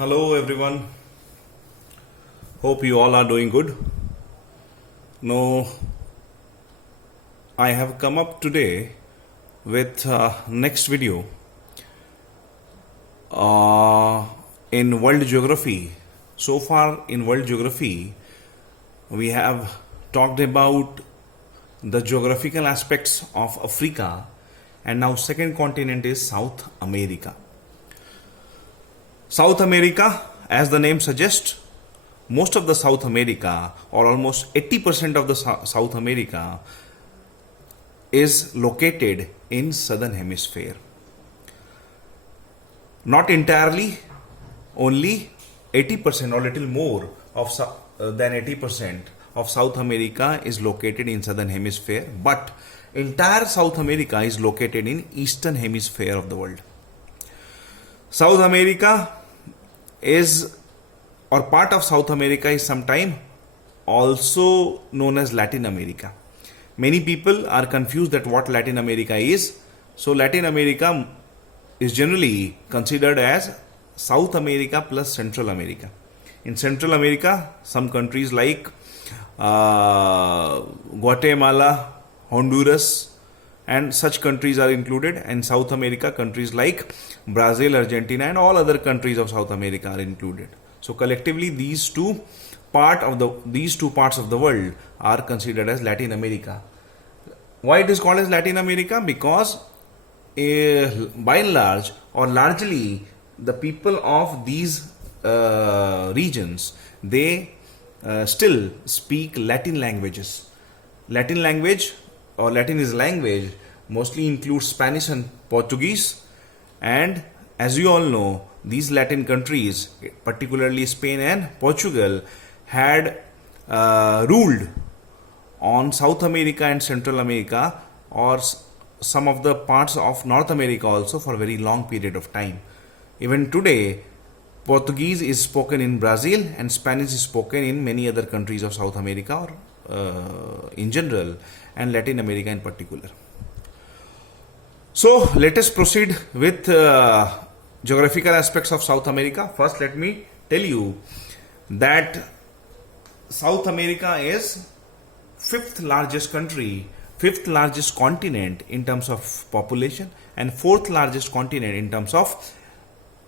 Hello everyone. Hope you all are doing good. Now, I have come up today with next video in world geography. So far in world geography, we have talked about the geographical aspects of Africa, and now second continent is South America. South America, as the name suggests, most of the South America, or almost 80% of the South America, is located in southern hemisphere. Not entirely, only 80% or little more of than 80% of South America is located in southern hemisphere, but entire South America is located in eastern hemisphere of the world. South America is, or part of South America is sometime also known as Latin America. Many people are confused at what Latin America is. So Latin America is generally considered as South America plus Central America. In Central America, some countries like Guatemala, Honduras, and such countries are included. And South America, countries like Brazil, Argentina, and all other countries of South America are included. So collectively, these two parts of the world are considered as Latin America. Why it is called as Latin America? Because by and large, or largely, the people of these regions, they still speak Latin languages. Latin language, or Latin is language, mostly includes Spanish and Portuguese. And as you all know, these Latin countries, particularly Spain and Portugal, had ruled on South America and Central America, or some of the parts of North America also, for a very long period of time. Even today, Portuguese is spoken in Brazil and Spanish is spoken in many other countries of South America, or in general, and Latin America in particular. So let us proceed with geographical aspects of South America. First, let me tell you that South America is fifth largest country, fifth largest continent in terms of population, and fourth largest continent in terms of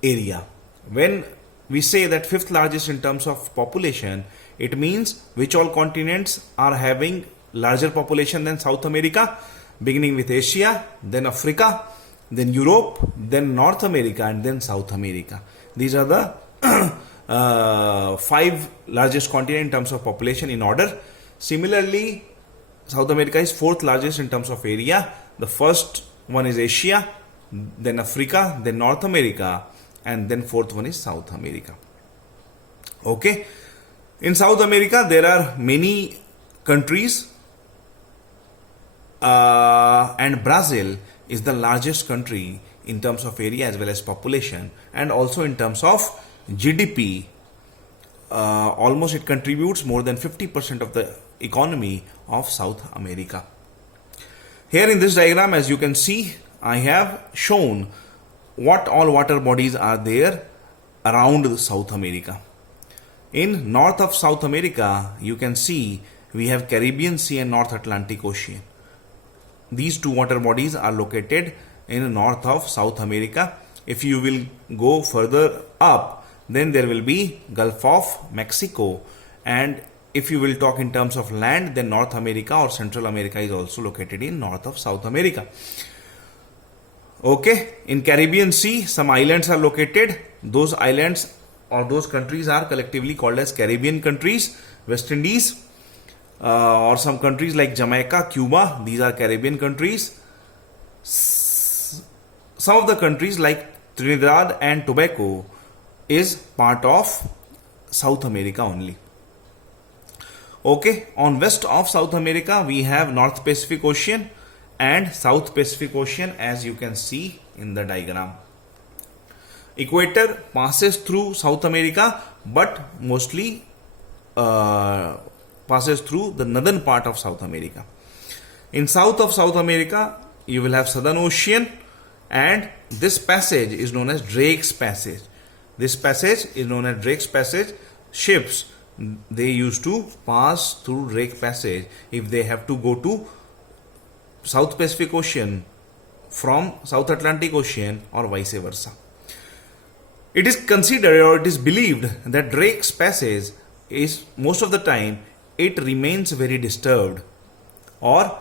area. When we say that fifth largest in terms of population, it means which all continents are having larger population than South America, beginning with Asia, then Africa, then Europe, then North America, and then South America. These are the five largest continents in terms of population in order. Similarly, South America is fourth largest in terms of area. The first one is Asia, then Africa, then North America, and then fourth one is South America. Okay. In South America, there are many countries, and Brazil is the largest country in terms of area as well as population, and also in terms of GDP. Almost it contributes more than 50% of the economy of South America. Here in this diagram, as you can see, I have shown what all water bodies are there around South America. In north of South America, you can see we have Caribbean Sea and North Atlantic Ocean. These two water bodies are located in north of South America. If you will go further up, then there will be Gulf of Mexico. And if you will talk in terms of land, then North America or Central America is also located in north of South America. Okay, in Caribbean Sea, some islands are located. Those islands or those countries are collectively called as Caribbean countries. West Indies, or some countries like Jamaica, Cuba, these are Caribbean countries. Some of the countries like Trinidad and Tobago is part of South America only. Okay, on west of South America, we have North Pacific Ocean and South Pacific Ocean, as you can see in the diagram. Equator passes through South America, but mostly passes through the northern part of South America. In south of South America, you will have Southern Ocean, and this passage is known as Drake's Passage. This passage is known as Drake's Passage. Ships, they used to pass through Drake Passage if they have to go to South Pacific Ocean from South Atlantic Ocean or vice versa. It is considered or it is believed that Drake's Passage is most of the time it remains very disturbed, or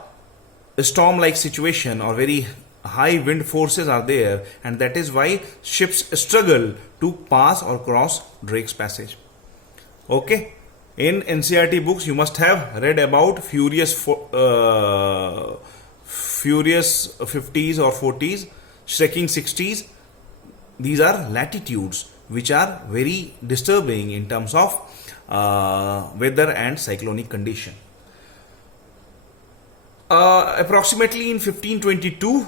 a storm like situation or very high wind forces are there, and that is why ships struggle to pass or cross Drake's Passage. Okay, in NCERT books you must have read about furious 50s or 40s, striking 60s. These are latitudes which are very disturbing in terms of weather and cyclonic condition. Approximately in 1522,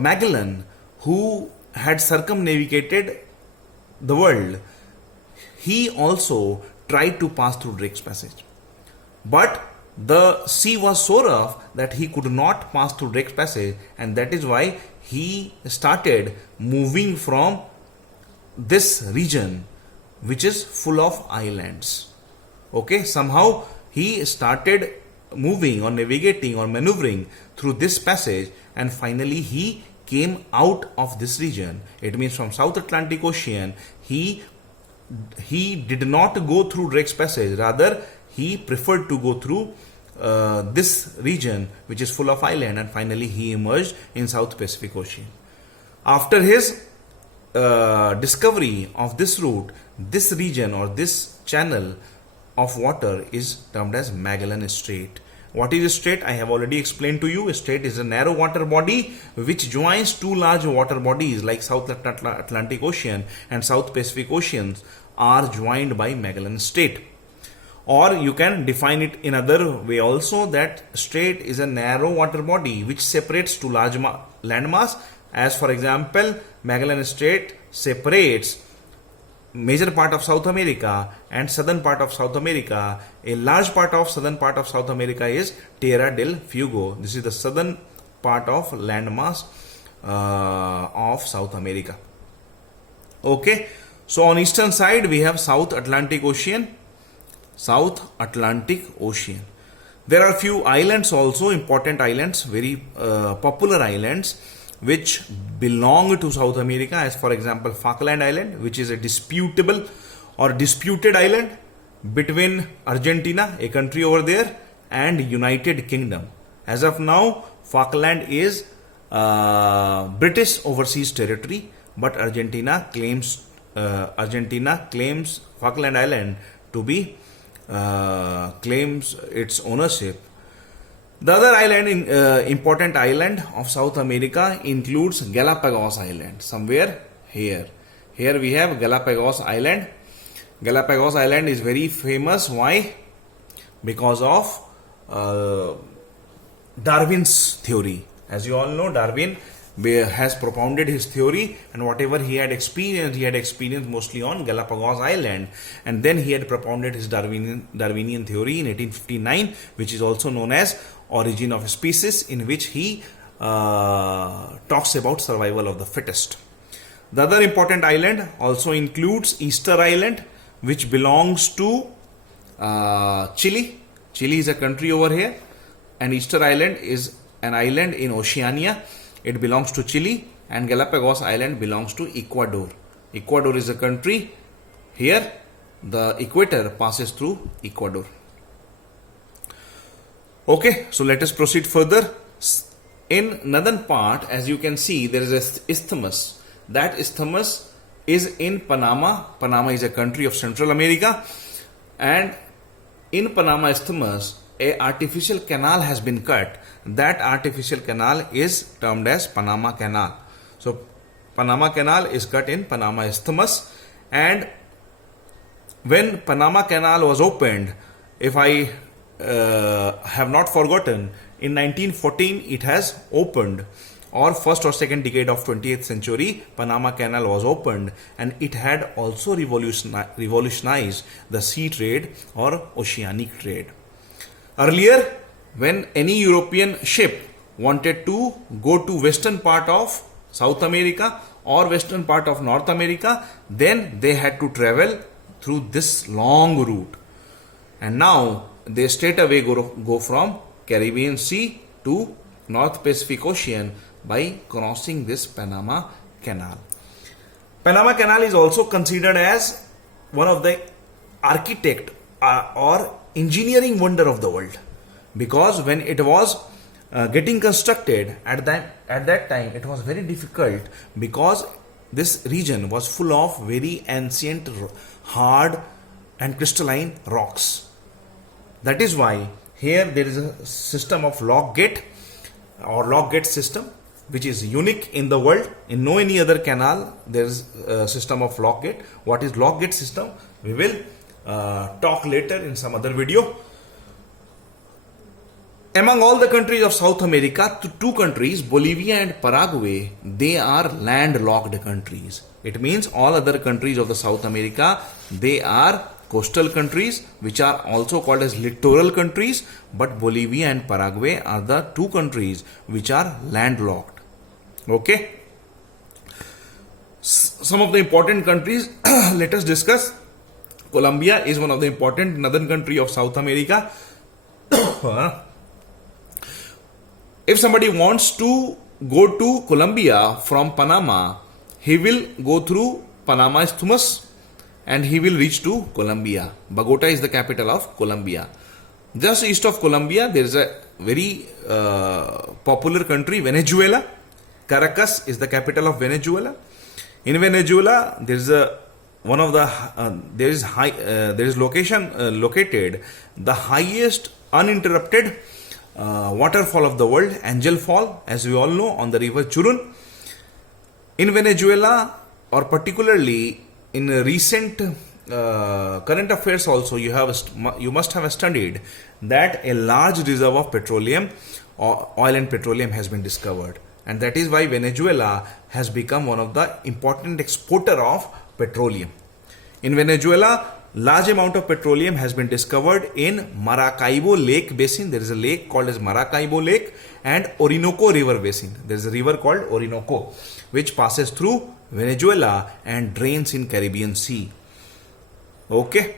Magellan, who had circumnavigated the world, he also tried to pass through Drake's Passage. But the sea was so rough that he could not pass through Drake's Passage, and that is why he started moving from this region which is full of islands. Okay, somehow he started moving or navigating or maneuvering through this passage, and finally he came out of this region. It means from South Atlantic Ocean he did not go through Drake's Passage, rather he preferred to go through this region which is full of island, and finally he emerged in South Pacific Ocean. After his discovery of this route, this region or this channel of water is termed as Magellan Strait. What is a strait? I have already explained to you. A strait is a narrow water body which joins two large water bodies like South Atlantic Ocean and South Pacific Oceans are joined by Magellan Strait. Or you can define it in another way also, that strait is a narrow water body which separates two large landmass. As for example, Magellan Strait separates major part of South America and southern part of South America. A large part of southern part of South America is Tierra del Fuego. This is the southern part of landmass of South America. Okay, so on eastern side we have South Atlantic Ocean. South Atlantic Ocean. There are few islands also, important islands, very popular islands which belong to South America, as for example Falkland Island, which is a disputable or disputed island between Argentina, a country over there, and United Kingdom. As of now, Falkland is British overseas territory, but Argentina claims Falkland Island to be claims its ownership. The other island, important island of South America, includes Galapagos Island. Somewhere here we have Galapagos Island. Galapagos Island is very famous. Why? Because of Darwin's theory. As you all know, Darwin has propounded his theory, and whatever he had experienced mostly on Galapagos Island, and then he had propounded his Darwinian theory in 1859, which is also known as Origin of Species, in which he talks about survival of the fittest. The other important island also includes Easter Island, which belongs to Chile. Chile is a country over here, and Easter Island is an island in Oceania. It belongs to Chile, and Galapagos Island belongs to Ecuador. Ecuador is a country. Here, the equator passes through Ecuador. Okay, so let us proceed further. In northern part, as you can see, there is an isthmus. That isthmus is in Panama. Panama is a country of Central America, and in Panama Isthmus, a artificial canal has been cut. That artificial canal is termed as Panama Canal. So Panama Canal is cut in Panama Isthmus, and when Panama Canal was opened, if I have not forgotten, in 1914 it has opened, or first or second decade of 20th century, Panama Canal was opened, and it had also revolutionized the sea trade or oceanic trade. Earlier, when any European ship wanted to go to western part of South America or western part of North America, then they had to travel through this long route. And now they straight away go from Caribbean Sea to North Pacific Ocean by crossing this Panama Canal. Panama Canal is also considered as one of the architect or engineering wonder of the world, because when it was getting constructed at that time, it was very difficult because this region was full of very ancient, hard and crystalline rocks. That is why here there is a system of lock gate or lock gate system, which is unique in the world. In no any other canal there is a system of lock gate. What is lock gate system? We will talk later in some other video. Among all the countries of South America, two countries, Bolivia and Paraguay, they are landlocked countries. It means all other countries of the South America, they are coastal countries, which are also called as littoral countries, but Bolivia and Paraguay are the two countries which are landlocked. Okay. Some of the important countries, let us discuss. Colombia is one of the important northern country of South America. If somebody wants to go to Colombia from Panama, he will go through Panama Isthmus and he will reach to Colombia. Bogota is the capital of Colombia. Just east of Colombia, there is a very popular country, Venezuela. Caracas is the capital of Venezuela. In Venezuela, there is located the highest uninterrupted waterfall of the world, Angel Fall, as we all know, on the river Churun. In Venezuela, or particularly in recent current affairs also, you must have studied that a large reserve of petroleum, oil and petroleum has been discovered, and that is why Venezuela has become one of the important exporter of petroleum. In Venezuela, large amount of petroleum has been discovered in Maracaibo Lake Basin. There is a lake called as Maracaibo Lake, and Orinoco River Basin. There is a river called Orinoco, which passes through Venezuela and drains in Caribbean Sea. Okay.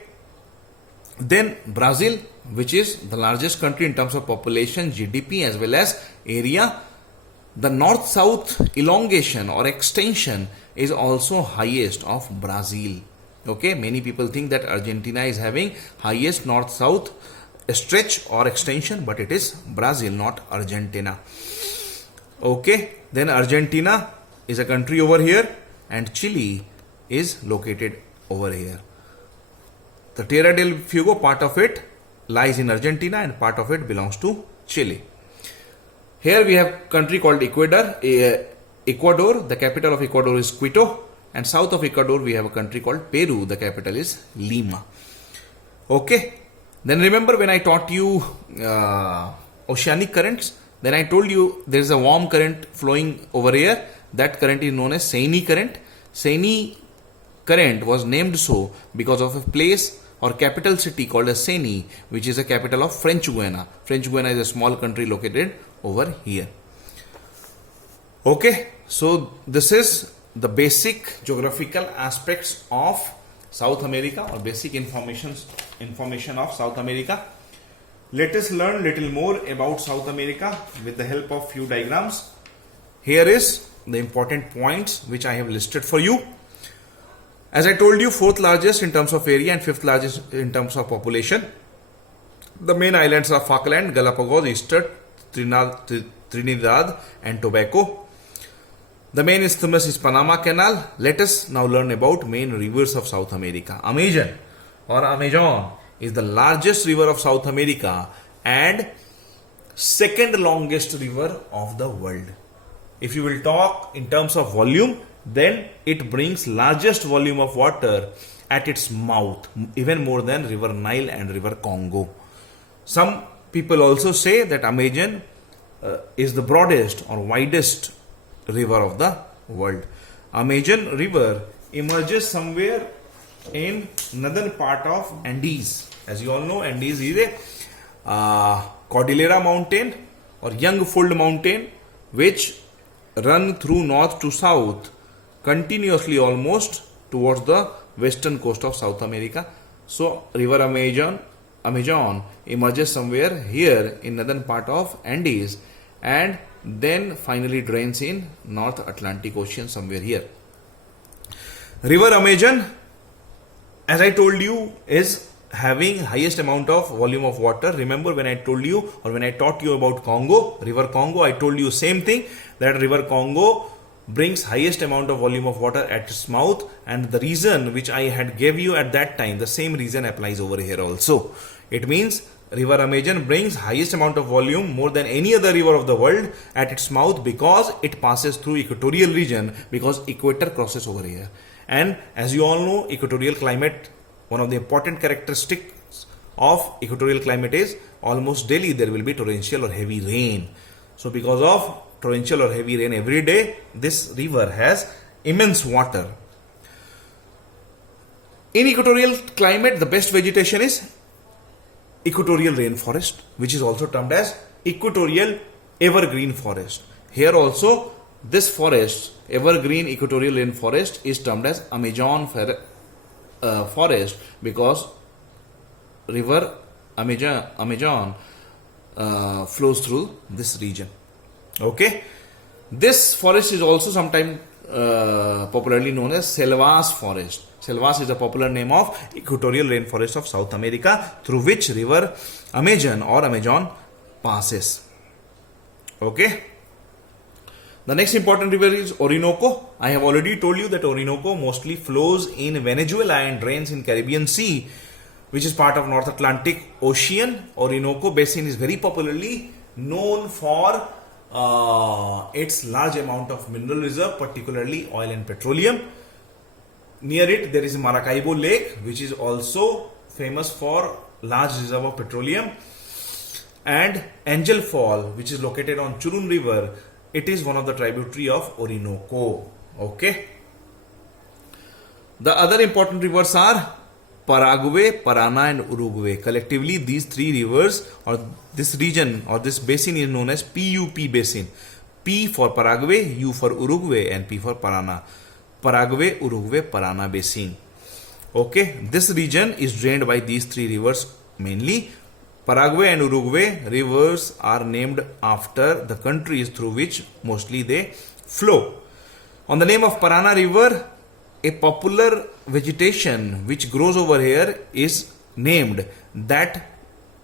Then Brazil, which is the largest country in terms of population, GDP as well as area. The north-south elongation or extension is also highest of Brazil. Okay, many people think that Argentina is having highest north-south stretch or extension, but it is Brazil, not Argentina. Okay, then Argentina is a country over here and Chile is located over here. The Tierra del Fuego, part of it lies in Argentina and part of it belongs to Chile. Here we have a country called Ecuador. The capital of Ecuador is Quito. And south of Ecuador, we have a country called Peru. The capital is Lima. Okay. Then remember when I taught you oceanic currents, then I told you there is a warm current flowing over here. That current is known as Seine current. Seine current was named so because of a place or capital city called as Seine, which is a capital of French Guiana. French Guiana is a small country located over here. Okay. So this is the basic geographical aspects of South America, or basic information of South America. Let us learn little more about South America with the help of few diagrams. Here is the important points which I have listed for you. As I told you, fourth largest in terms of area and fifth largest in terms of population. The main islands are Falkland, Galapagos, Easter, Trinidad and Tobago. The main isthmus is Panama Canal. Let us now learn about main rivers of South America. Amazon is the largest river of South America and second longest river of the world. If you will talk in terms of volume, then it brings largest volume of water at its mouth, even more than river Nile and river Congo. Some people also say that Amazon is the broadest or widest river of the world. Amazon river emerges somewhere in northern part of Andes. As you all know, Andes is a Cordillera mountain or young fold mountain which run through north to south continuously almost towards the western coast of South America. So river Amazon emerges somewhere here in northern part of Andes and then finally drains in North Atlantic Ocean somewhere here. River Amazon, as I told you, is having highest amount of volume of water. Remember when I told you or when I taught you about Congo, river Congo, I told you same thing, that river Congo brings highest amount of volume of water at its mouth, and the reason which I had gave you at that time, the same reason applies over here also. It means river Amazon brings highest amount of volume more than any other river of the world at its mouth because it passes through equatorial region, because equator crosses over here. And as you all know, equatorial climate, one of the important characteristics of equatorial climate is almost daily there will be torrential or heavy rain. So because of torrential or heavy rain every day, this river has immense water. In equatorial climate, the best vegetation is equatorial rainforest, which is also termed as equatorial evergreen forest. Here also, this forest, evergreen equatorial rainforest, is termed as Amazon forest because river Amazon flows through this region. Okay, this forest is also sometimes popularly known as Selvas forest. Selvas is a popular name of equatorial rainforest of South America through which river Amazon passes. Okay. The next important river is Orinoco. I have already told you that Orinoco mostly flows in Venezuela and drains in Caribbean Sea, which is part of North Atlantic Ocean. Orinoco Basin is very popularly known for its large amount of mineral reserve, particularly oil and petroleum. Near it, there is Maracaibo Lake, which is also famous for large reserve of petroleum. And Angel Fall, which is located on Churun River, it is one of the tributary of Orinoco. Okay. The other important rivers are Paraguay, Parana and Uruguay. Collectively, these three rivers or this region or this basin is known as PUP basin. P for Paraguay, U for Uruguay and P for Parana. Paraguay, Uruguay, Parana basin. Okay, this region is drained by these three rivers mainly. Paraguay and Uruguay rivers are named after the countries through which mostly they flow. On the name of Parana River, a popular vegetation which grows over here is named. That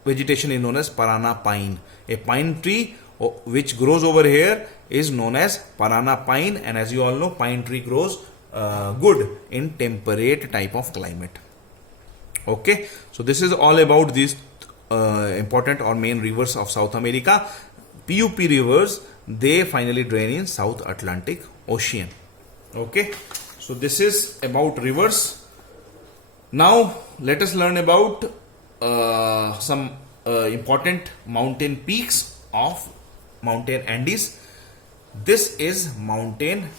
vegetation is known as Parana pine. A pine tree which grows over here is known as Parana pine, and as you all know, pine tree grows good in temperate type of climate. Okay, so this is all about these important or main rivers of South America. PUP rivers, they finally drain in South Atlantic Ocean. Okay, so this is about rivers. Now let us learn about some important mountain peaks of mountain Andes. This is mountain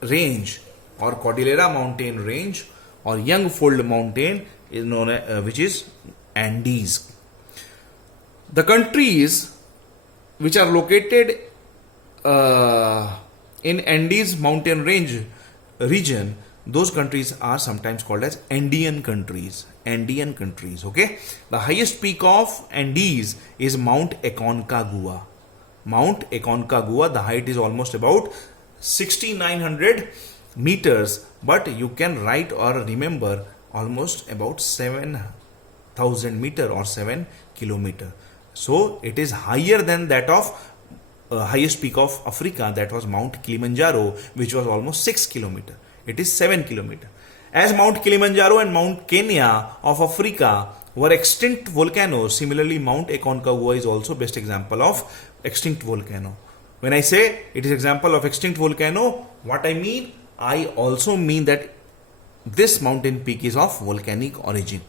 range or Cordillera mountain range or Young Fold mountain is known as, which is Andes. The countries which are located in Andes mountain range region, those countries are sometimes called as Andean countries. Andean countries. Okay, the highest peak of Andes is Mount Aconcagua. Mount Aconcagua, the height is almost about 6,900 meters, but you can write or remember almost about 7,000 meter or 7 kilometer. So it is higher than that of highest peak of Africa, that was Mount Kilimanjaro, which was almost 6 kilometer. It is 7 kilometer. As Mount Kilimanjaro and Mount Kenya of Africa were extinct volcanoes, similarly Mount Aconcagua is also best example of extinct volcano. When I say it is example of extinct volcano, what I mean? I also mean that this mountain peak is of volcanic origin.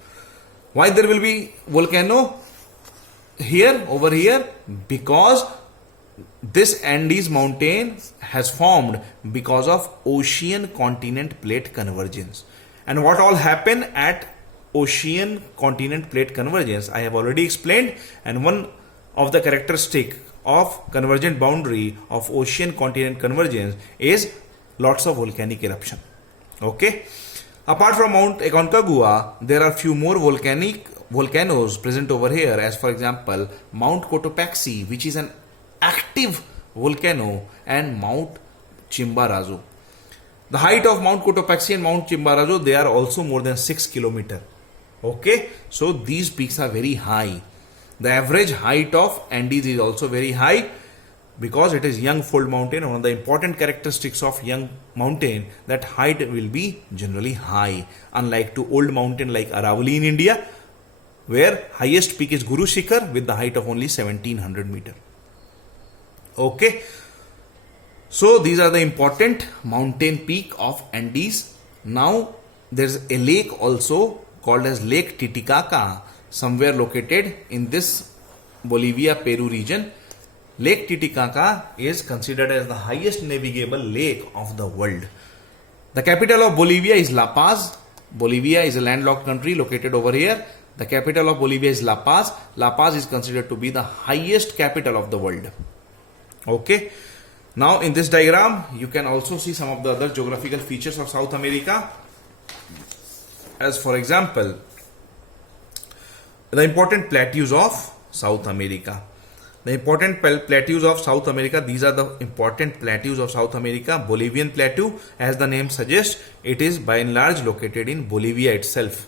Why there will be volcano here, over here? Because this Andes mountain has formed because of ocean continent plate convergence. And what all happen at ocean continent plate convergence, I have already explained. And one of the characteristic of convergent boundary of ocean continent convergence is lots of volcanic eruption. Okay. Apart from Mount Aconcagua, there are few more volcanoes present over here, as for example Mount Cotopaxi, which is an active volcano, and Mount Chimborazo. The height of Mount Cotopaxi and Mount Chimborazo, they are also more than 6 kilometers. Okay, so these peaks are very high. The average height of Andes is also very high because it is young fold mountain. One of the important characteristics of young mountain, that height will be generally high, unlike to old mountain like Aravalli in India, where highest peak is Guru Shikhar with the height of only 1700 meter. Okay, so these are the important mountain peak of Andes. Now there is a lake also called as Lake Titicaca, somewhere located in this Bolivia Peru region. Lake Titicaca is considered as the highest navigable lake of the world. The capital of Bolivia is La Paz. Bolivia is a landlocked country located over here. The capital of Bolivia is La Paz. La Paz is considered to be the highest capital of the world. Okay. Now in this diagram, you can also see some of the other geographical features of South America. As for example, the important plateaus of South America. The important plateaus of South America, these are the important plateaus of South America. Bolivian Plateau, as the name suggests, it is by and large located in Bolivia itself.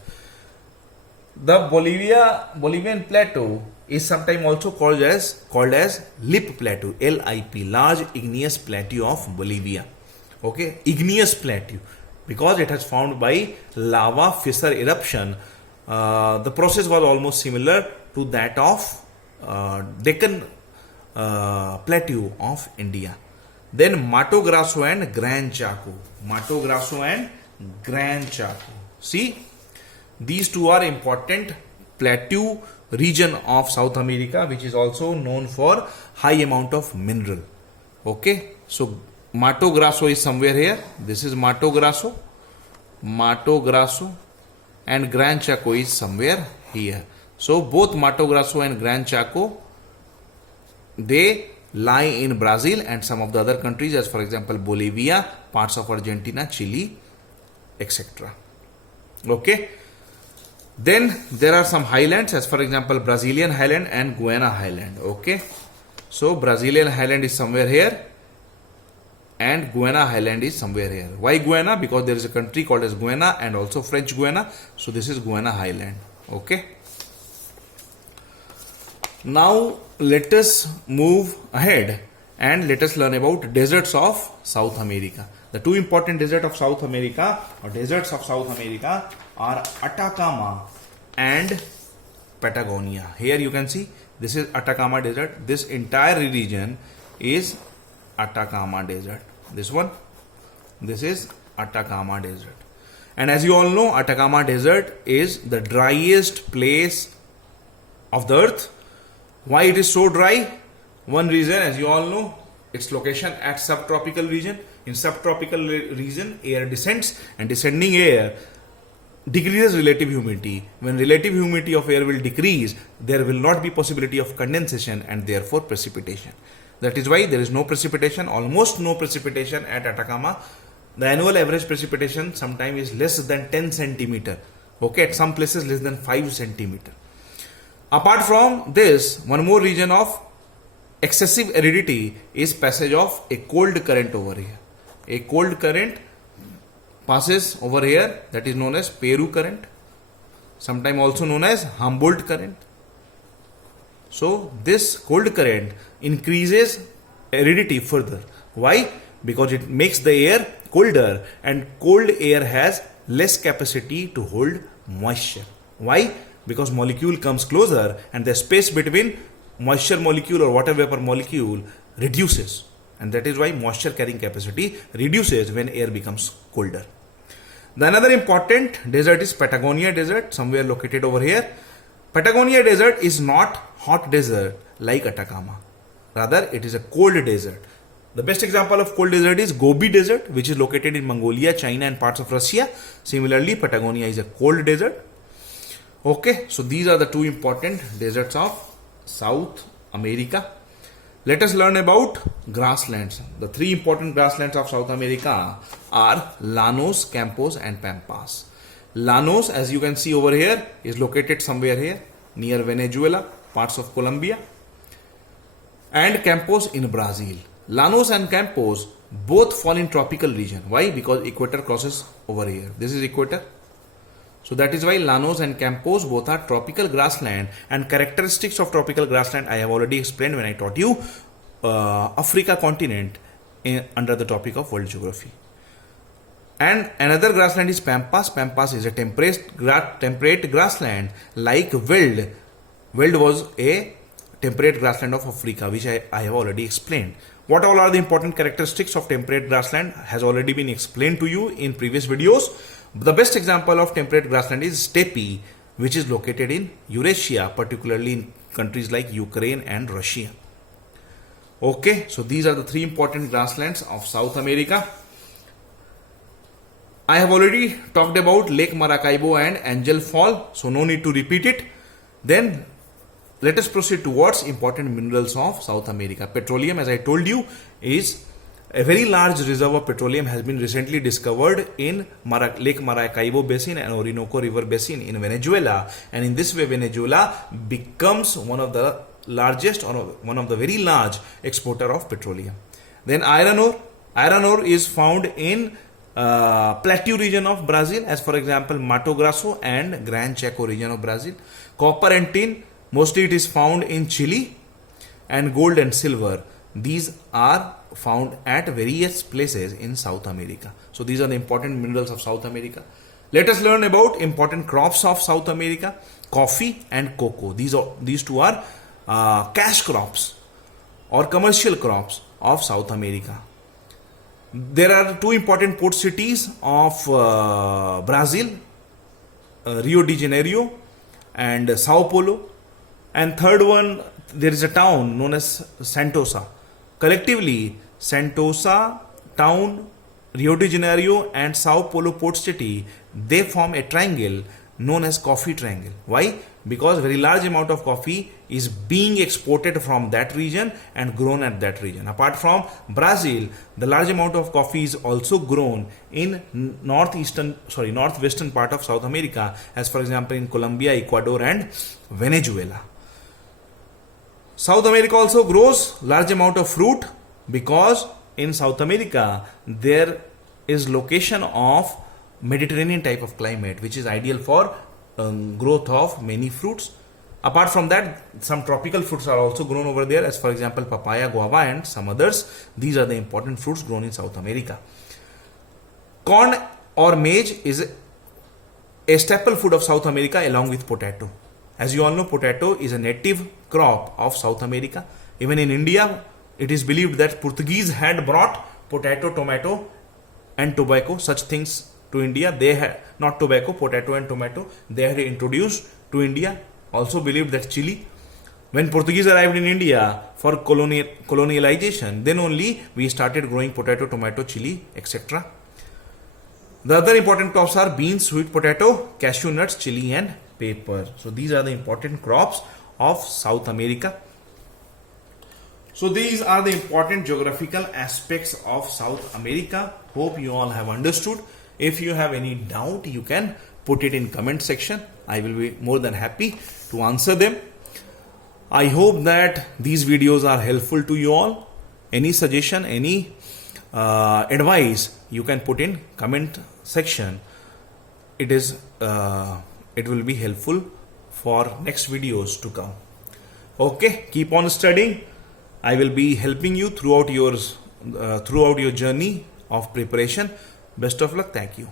The Bolivian Plateau is sometimes also called as Lip Plateau, LIP, Large Igneous Plateau of Bolivia. Okay, igneous plateau, because it has formed by lava fissure eruption. The process was almost similar to that of Deccan Plateau of India. Then Mato Grosso and Gran Chaco. Mato Grosso and Gran Chaco. See, these two are important plateau region of South America, which is also known for high amount of mineral. Okay, so Mato Grosso is somewhere here. This is Mato Grosso, and Gran Chaco is somewhere here. So both Mato Grosso and Gran Chaco, they lie in Brazil and some of the other countries, as for example Bolivia, parts of Argentina, Chile, etc. Okay. Then there are some highlands, as for example Brazilian highland and Guiana highland. Okay. So Brazilian highland is somewhere here and Guiana highland is somewhere here. Why Guiana? Because there is a country called as Guiana and also French Guiana. So this is Guiana highland. Okay. Now let us move ahead and let us learn about deserts of South America. The two important deserts of South America are Atacama and Patagonia. Here you can see this is Atacama desert. This entire region is Atacama desert. This is Atacama desert. And as you all know, Atacama desert is the driest place of the earth. Why it is so dry? One reason, as you all know, its location at subtropical region. In subtropical region, air descends, and descending air decreases relative humidity. When relative humidity of air will decrease, there will not be possibility of condensation and therefore precipitation. That is why there is no precipitation, almost no precipitation at Atacama. The annual average precipitation sometimes is less than 10 centimeter. Okay, at some places less than 5 centimeter. Apart from this, one more region of excessive aridity is passage of a cold current over here. A cold current passes over here, that is known as Peru current, sometimes also known as Humboldt current. So this cold current increases aridity further. Why? Because it makes the air colder, and cold air has less capacity to hold moisture. Why? Because molecule comes closer and the space between moisture molecule or water vapor molecule reduces, and that is why moisture carrying capacity reduces when air becomes colder. The another important desert is Patagonia desert, somewhere located over here. Patagonia desert is not hot desert like Atacama. Rather, it is a cold desert. The best example of cold desert is Gobi desert, which is located in Mongolia, China and parts of Russia. Similarly, Patagonia is a cold desert. Okay, so these are the two important deserts of South America. Let us learn about grasslands. The three important grasslands of South America are Llanos, Campos and Pampas. Llanos, as you can see over here, is located somewhere here near Venezuela, parts of Colombia, and Campos in Brazil. Llanos and Campos both fall in tropical region. Why? Because equator crosses over here. This is equator. So that is why Llanos and Campos both are tropical grassland, and characteristics of tropical grassland I have already explained when I taught you Africa continent under the topic of world geography. And another grassland is Pampas. Pampas is a temperate grassland like Veld. Veld was a temperate grassland of Africa, which I have already explained. What all are the important characteristics of temperate grassland has already been explained to you in previous videos. The best example of temperate grassland is steppe, which is located in Eurasia, particularly in countries like Ukraine and Russia. Okay, so these are the three important grasslands of South America. I have already talked about Lake Maracaibo and Angel Fall, so no need to repeat it. Then let us proceed towards important minerals of South America. Petroleum, as I told you, is a very large reserve of petroleum has been recently discovered in Lake Maracaibo Basin and Orinoco River Basin in Venezuela. And in this way, Venezuela becomes one of the largest or one of the very large exporter of petroleum. Then iron ore. Iron ore is found in Plateau region of Brazil, as for example Mato Grosso and Gran Chaco region of Brazil. Copper and tin, mostly it is found in Chile. And gold and silver, these are found at various places in South America. So these are the important minerals of South America. Let us learn about important crops of South America. Coffee and cocoa. These two are cash crops or commercial crops of South America. There are two important port cities of Brazil, Rio de Janeiro and Sao Paulo. And third one, there is a town known as Sentosa. Collectively, Sentosa town, Rio de Janeiro and Sao Paulo port city, they form a triangle known as coffee triangle. Why? Because very large amount of coffee is being exported from that region and grown at that region. Apart from Brazil, the large amount of coffee is also grown in northwestern part of South America, as for example in Colombia, Ecuador and Venezuela. South America also grows large amount of fruit because in South America there is location of Mediterranean type of climate, which is ideal for growth of many fruits. Apart from that, some tropical fruits are also grown over there, as for example papaya, guava and some others. These are the important fruits grown in South America. Corn or maize is a staple food of South America along with potato. As you all know, potato is a native crop of South America. Even in India, it is believed that Portuguese had brought potato, tomato and tobacco, such things to India. They had not tobacco, potato and tomato. They had introduced to India. Also believed that chili. When Portuguese arrived in India for colonialization, then only we started growing potato, tomato, chili, etc. The other important crops are beans, sweet potato, cashew nuts, chili and paper. So these are the important crops of South America. So these are the important geographical aspects of South America. Hope you all have understood. If you have any doubt, you can put it in comment section. I will be more than happy to answer them. I hope that these videos are helpful to you all. Any suggestion, any advice, you can put in comment section. It will be helpful for next videos to come. Okay, keep on studying. I will be helping you throughout your journey of preparation. Best of luck. Thank you.